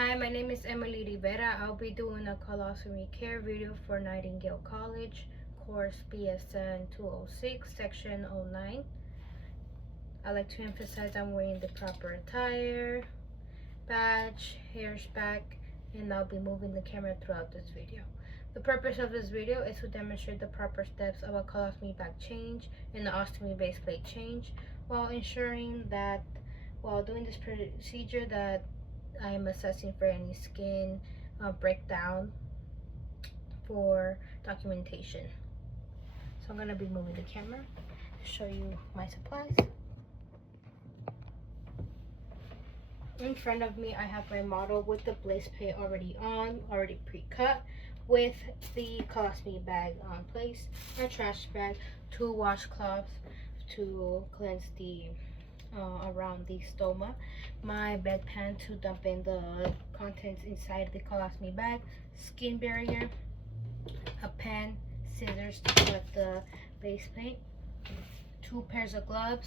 Hi, my name is Emily Rivera. I'll be doing a colostomy care video for Nightingale College, course BSN 206, section 09. I like to emphasize I'm wearing the proper attire, badge, hair's back, and I'll be moving the camera throughout this video. The purpose of this video is to demonstrate the proper steps of a colostomy bag change and the ostomy base plate change, while ensuring that while doing this procedure that I am assessing for any skin breakdown for documentation. So I'm going to be moving the camera to show you my supplies. In front of me I have my model with the base plate already pre-cut, with the colostomy bag on place, a trash bag, 2 washcloths to cleanse the around the stoma, my bedpan to dump in the contents inside the colostomy bag, skin barrier, a pen, scissors to cut the base plate, 2 pairs of gloves,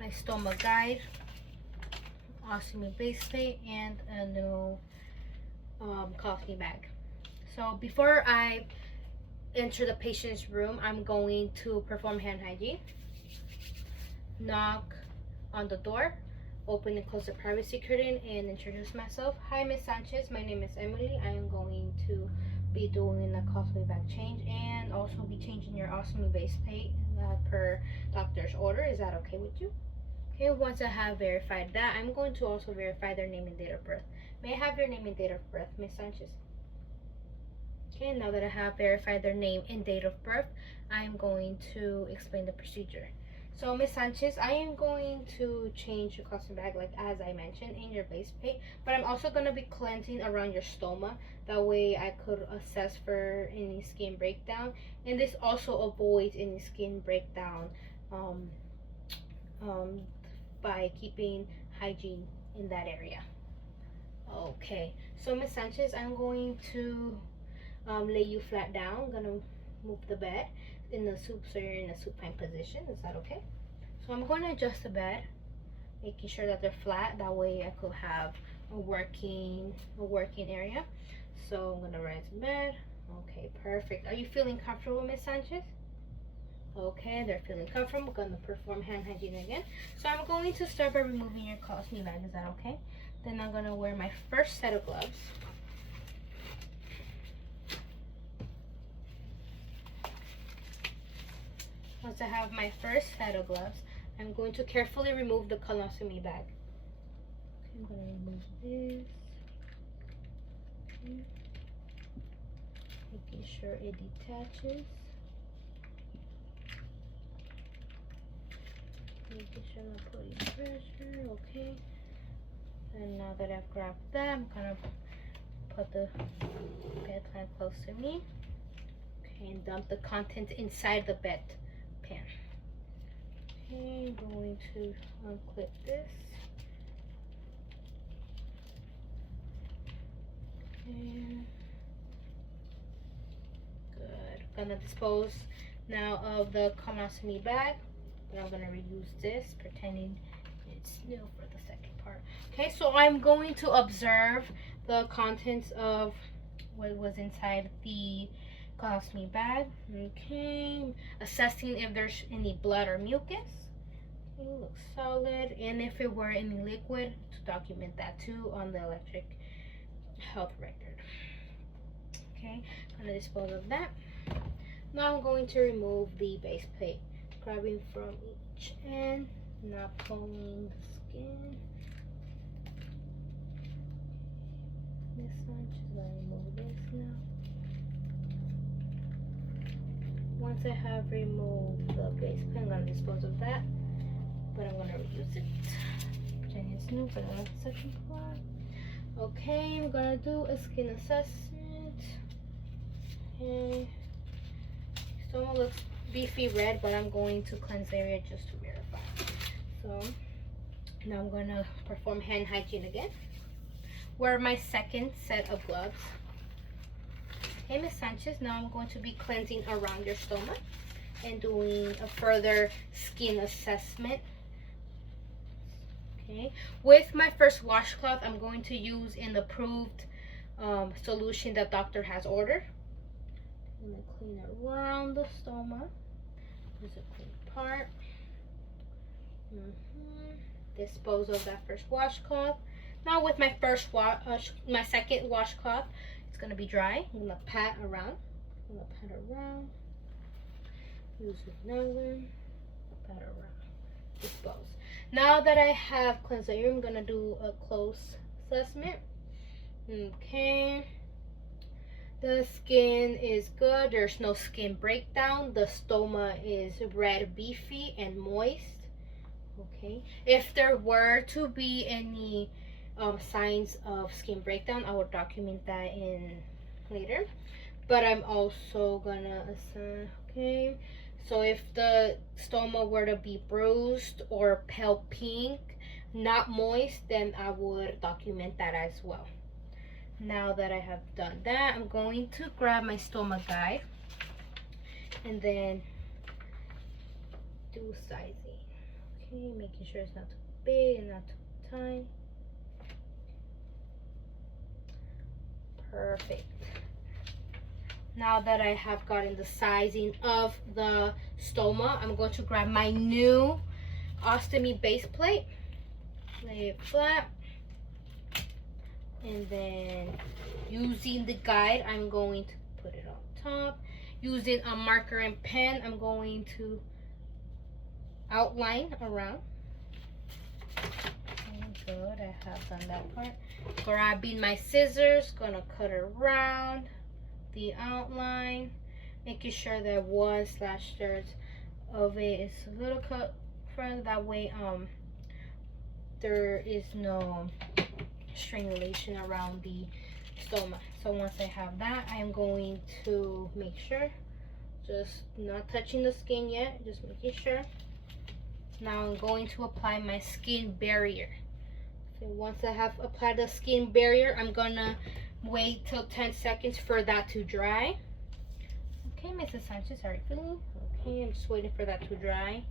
my stoma guide, ostomy base plate, and a new colostomy bag. So before I enter the patient's room, I'm going to perform hand hygiene, knock on the door, open and close the privacy curtain, and introduce myself. Hi, Miss Sanchez. My name is Emily. I am going to be doing a colostomy bag change and also be changing your ostomy base plate per doctor's order. Is that okay with you? Okay, once I have verified that, I'm going to also verify their name and date of birth. May I have your name and date of birth, Miss Sanchez? Okay, now that I have verified their name and date of birth, I'm going to explain the procedure. So, Miss Sanchez, I am going to change your colostomy bag, like as I mentioned, in your base plate, but I'm also going to be cleansing around your stoma. That way I could assess for any skin breakdown, and this also avoids any skin breakdown by keeping hygiene in that area. Okay, so Miss Sanchez, I'm going to lay you flat down. I'm going to move the bed in the soup so you're in a supine position. Is that okay? So I'm going to adjust the bed, making sure that they're flat. That way I could have a working area. So I'm going to rise the bed. Okay, perfect. Are you feeling comfortable, Miss Sanchez? Okay, they're feeling comfortable. I'm going to perform hand hygiene again. So I'm going to start by removing your colostomy bag. Is that okay? Then I'm going to wear my first set of gloves. Once I have my first set of gloves, I'm going to carefully remove the colostomy bag. Okay, I'm going to remove this. Okay. Making sure it detaches. Making sure I'm not putting pressure. Okay. And now that I've grabbed that, I'm going to put the bed plan close to me. Okay, and dump the contents inside the bed pan. Okay, I'm going to unclip this. Okay. Good. I'm gonna dispose now of the colostomy bag, but I'm gonna reuse this, pretending it's new for the second part. Okay, so I'm going to observe the contents of what was inside the colostomy bag. Okay, assessing if there's any blood or mucus. Okay, looks solid, and if it were any liquid, to document that too on the electric health record. Okay, I'm gonna dispose of that. Now I'm going to remove the base plate, grabbing from each end, not pulling the skin. This one, just gonna remove this now. Once I have removed the base plate, I'm going to dispose of that, but I'm going to reuse it. Pretend it's new for the second part. Okay, I'm going to do a skin assessment. Okay. Stoma looks beefy red, but I'm going to cleanse the area just to verify. So now I'm going to perform hand hygiene again. Wear my second set of gloves. Hey, Miss Sanchez, now I'm going to be cleansing around your stoma and doing a further skin assessment. Okay, Okay, with my first washcloth, I'm going to use an approved solution that doctor has ordered. I'm gonna clean around the stoma. This is a clean part. Dispose of that first washcloth. Now with my my second washcloth, it's gonna be dry. I'm gonna pat around. Use another. Pat around. Dispose. Now that I have cleansed the ear, I'm gonna do a close assessment. Okay. The skin is good. There's no skin breakdown. The stoma is red, beefy, and moist. Okay. If there were to be any signs of skin breakdown, I will document that in later. But I'm also gonna assign. Okay. So if the stoma were to be bruised or pale pink, not moist, then I would document that as well. Now that I have done that, I'm going to grab my stoma guide and then do sizing. Okay, making sure it's not too big and not too tiny. Perfect. Now that I have gotten the sizing of the stoma, I'm going to grab my new ostomy base plate, lay it flat, and then using the guide, I'm going to put it on top. Using a marker and pen, I'm going to outline around. Good, I have done that part. Grabbing my scissors, gonna cut around the outline, making sure that 1/3 of it is a little cut further. That way, there is no strangulation around the stoma. So once I have that, I am going to make sure, just not touching the skin yet, just making sure. Now I'm going to apply my skin barrier. So once I have applied the skin barrier, I'm gonna wait till 10 seconds for that to dry. Okay, Mrs. Sanchez, how are you feeling? Okay, I'm just waiting for that to dry.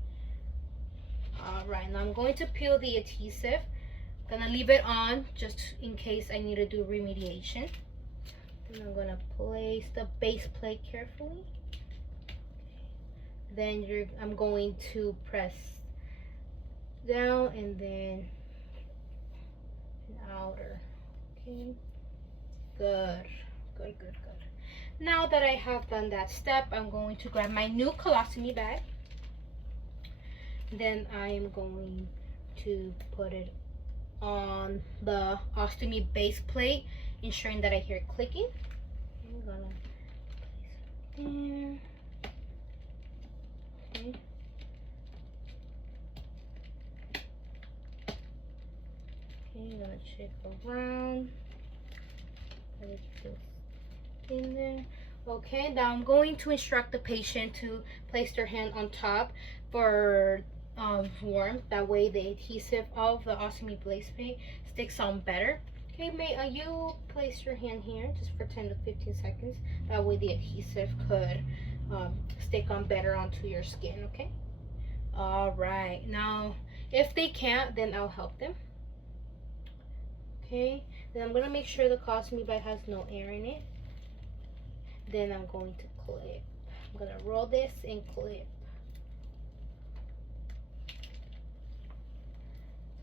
All right, now I'm going to peel the adhesive. I'm gonna leave it on just in case I need to do remediation. Then I'm gonna place the base plate carefully. Then I'm going to press down and then an outer. Okay. Good. Now that I have done that step, I'm going to grab my new colostomy bag. Then I am going to put it on the ostomy base plate, ensuring that I hear clicking. I'm gonna place it there. Okay. I'm gonna check around. In there. Okay, now I'm going to instruct the patient to place their hand on top for warmth. That way the adhesive of the ostomy base plate sticks on better. Okay, may you place your hand here just for 10 to 15 seconds. That way the adhesive could stick on better onto your skin, okay? All right, now if they can't, then I'll help them. Okay, then I'm gonna make sure the colostomy bag has no air in it. Then I'm going to clip. I'm gonna roll this and clip.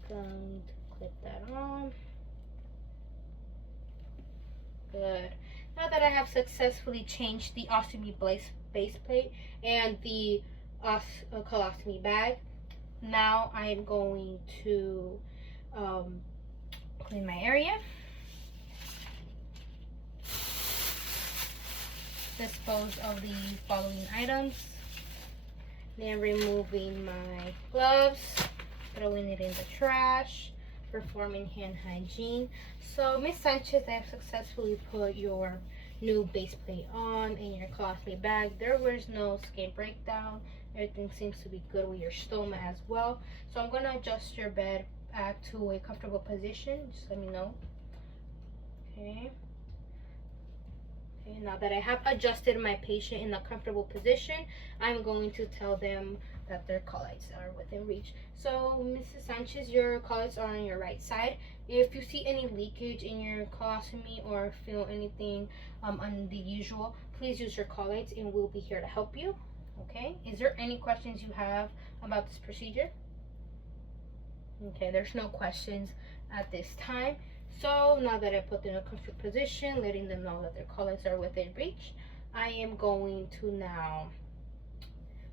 Going to clip that on. Good. Now that I have successfully changed the ostomy base plate and the colostomy bag, now I am going to clean my area. Dispose of the following items. Then removing my gloves, throwing it in the trash, performing hand hygiene. So Miss Sanchez, I have successfully put your new base plate on and your colostomy bag. There was no skin breakdown. Everything seems to be good with your stoma as well. So I'm gonna adjust your bed back to a comfortable position. Just let me know. Okay. Now that I have adjusted my patient in a comfortable position, I'm going to tell them that their colites are within reach. So, Mrs. Sanchez, your colites are on your right side. If you see any leakage in your colostomy or feel anything unusual, please use your colites and we'll be here to help you. Okay, is there any questions you have about this procedure? Okay, there's no questions at this time. So now that I put them in a comfortable position, letting them know that their colites are within reach, I am going to now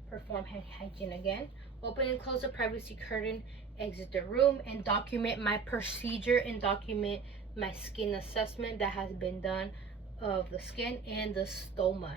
perform hand hygiene again. Open and close the privacy curtain, exit the room, and document my procedure and document my skin assessment that has been done of the skin and the stoma.